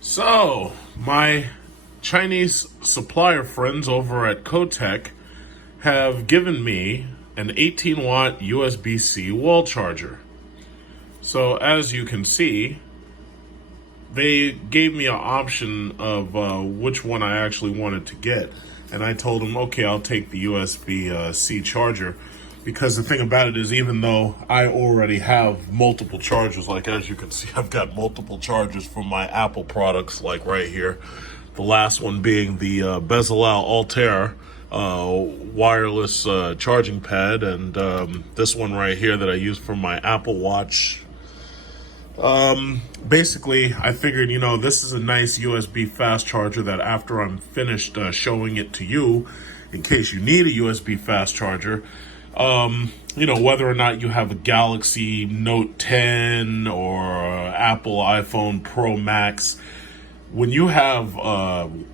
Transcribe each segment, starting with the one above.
So, my Chinese supplier friends over at Choetech have given me an 18 watt USB-C wall charger. So, as you can see, they gave me an option of which one I actually wanted to get. And I told them, okay, I'll take the USB-C charger. Because the thing about it is, even though I already have multiple chargers, like as you can see, I've got multiple chargers for my Apple products, like right here. The last one being the Bezalel Altair wireless charging pad, and this one right here that I use for my Apple Watch. Basically, I figured, this is a nice USB fast charger that after I'm finished showing it to you, in case you need a USB fast charger, whether or not you have a Galaxy Note 10 or Apple iPhone Pro Max, when you have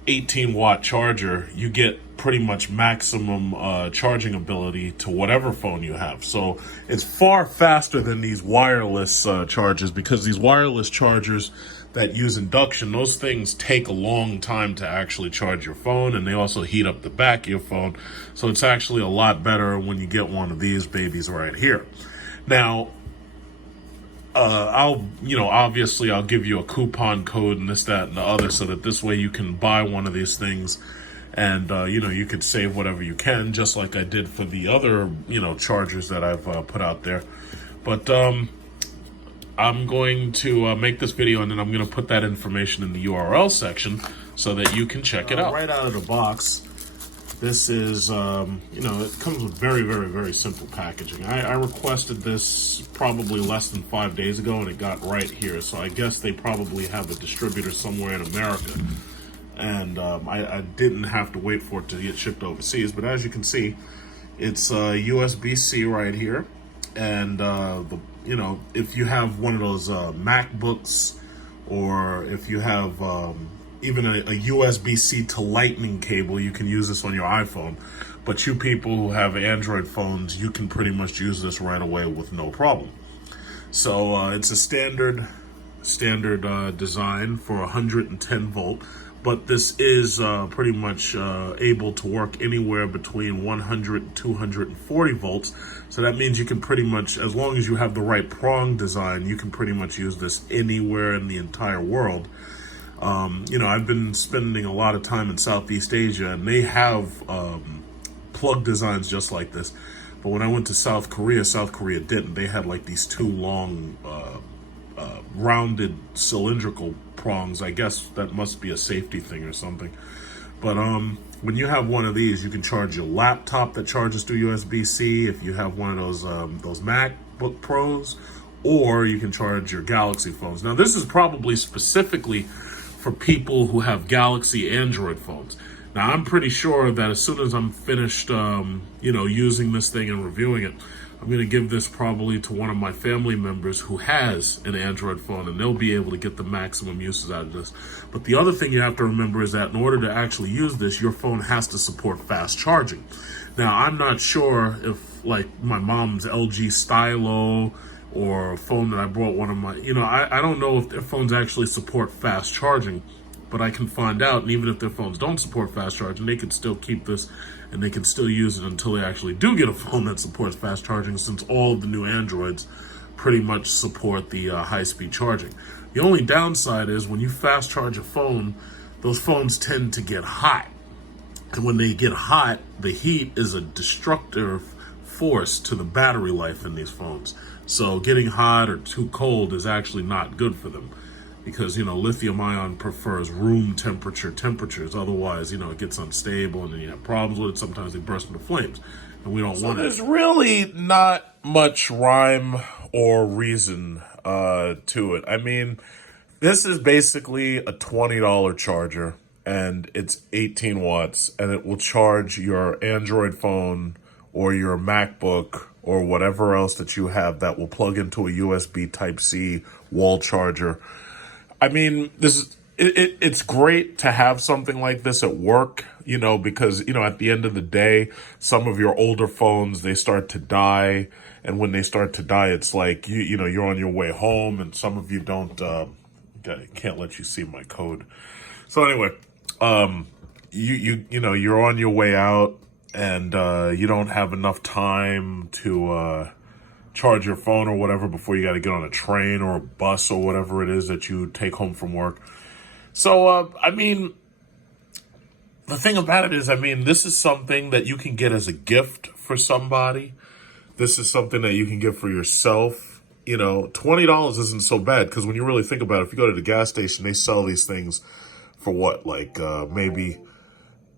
18 watt charger, you get pretty much maximum charging ability to whatever phone you have. So it's far faster than these wireless chargers, because these wireless chargers that use induction, those things take a long time to actually charge your phone, and they also heat up the back of your phone. So it's actually a lot better when you get one of these babies right here. Now, obviously I'll give you a coupon code and this, that, and the other, so that this way you can buy one of these things and, you could save whatever you can, just like I did for the other, chargers that I've put out there. But I'm going to make this video, and then I'm going to put that information in the URL section so that you can check it out. Right out of the box, this is, it comes with very, very, very simple packaging. I requested this probably less than 5 days ago, and it got right here. So I guess they probably have a distributor somewhere in America. And I didn't have to wait for it to get shipped overseas. But as you can see, it's USB-C right here. And, if you have one of those MacBooks, or if you have even a USB-C to lightning cable, you can use this on your iPhone. But you people who have Android phones, you can pretty much use this right away with no problem. So it's a standard design for 110 volt, but this is pretty much able to work anywhere between 100 and 240 volts. So that means you can pretty much, as long as you have the right prong design, you can pretty much use this anywhere in the entire world. I've been spending a lot of time in Southeast Asia, and they have plug designs just like this. But when I went to South Korea didn't. They had like these two long rounded cylindrical prongs. I guess that must be a safety thing or something. But when you have one of these, you can charge your laptop that charges through USB-C. If you have one of those MacBook Pros, or you can charge your Galaxy phones. Now, this is probably specifically for people who have Galaxy Android phones. Now, I'm pretty sure that as soon as I'm finished, using this thing and reviewing it, I'm going to give this probably to one of my family members who has an Android phone, and they'll be able to get the maximum uses out of this. But the other thing you have to remember is that in order to actually use this, your phone has to support fast charging. Now, I'm not sure if, like, my mom's LG Stylo or a phone that I brought one of my, I don't know if their phones actually support fast charging, but I can find out. And even if their phones don't support fast charging, they can still keep this and they can still use it until they actually do get a phone that supports fast charging, since all of the new Androids pretty much support the high-speed charging. The only downside is when you fast charge a phone, those phones tend to get hot. And when they get hot, the heat is a destructive force to the battery life in these phones. So getting hot or too cold is actually not good for them, because, lithium ion prefers room temperature temperatures. Otherwise, it gets unstable and then you have problems with it. Sometimes they burst into flames, and we don't want it. There's really not much rhyme or reason to it. I mean, this is basically a $20 charger, and it's 18 watts, and it will charge your Android phone or your MacBook or whatever else that you have that will plug into a USB Type-C wall charger. I mean, it's great to have something like this at work, because, at the end of the day, some of your older phones, they start to die. And when they start to die, it's like, you're on your way home, and some of you don't can't let you see my code. So anyway, you know, you're on your way out, and you don't have enough time to charge your phone or whatever before you got to get on a train or a bus or whatever it is that you take home from work. So I mean, the thing about it is, I mean, this is something that you can get as a gift for somebody. This is something that you can get for yourself. You know, $20 isn't so bad, because when you really think about it, if you go to the gas station, they sell these things for what, like maybe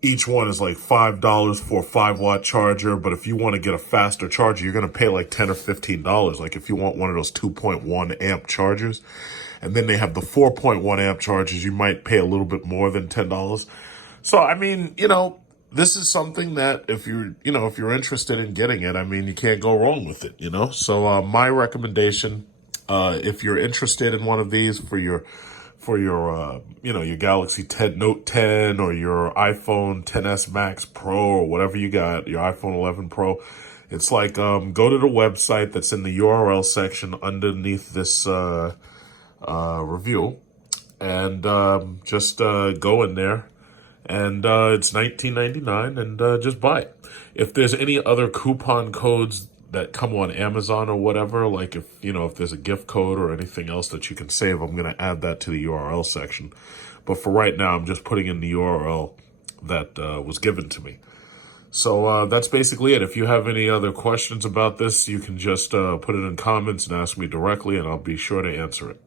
each one is like $5 for a 5-watt charger. But if you want to get a faster charger, you're going to pay like $10 or $15. Like if you want one of those 2.1 amp chargers, and then they have the 4.1 amp chargers, you might pay a little bit more than $10. So, I mean, you know, this is something that if you're interested in getting it, I mean, you can't go wrong with it, you know? So, my recommendation, if you're interested in one of these for your your Galaxy 10 Note 10 or your iPhone 10s Max Pro or whatever you got, your iPhone 11 Pro, it's like, go to the website that's in the URL section underneath this, review, and, just, go in there. And it's $19.99, and just buy it. If there's any other coupon codes that come on Amazon or whatever, like if there's a gift code or anything else that you can save, I'm going to add that to the URL section. But for right now, I'm just putting in the URL that was given to me. So that's basically it. If you have any other questions about this, you can just put it in comments and ask me directly, and I'll be sure to answer it.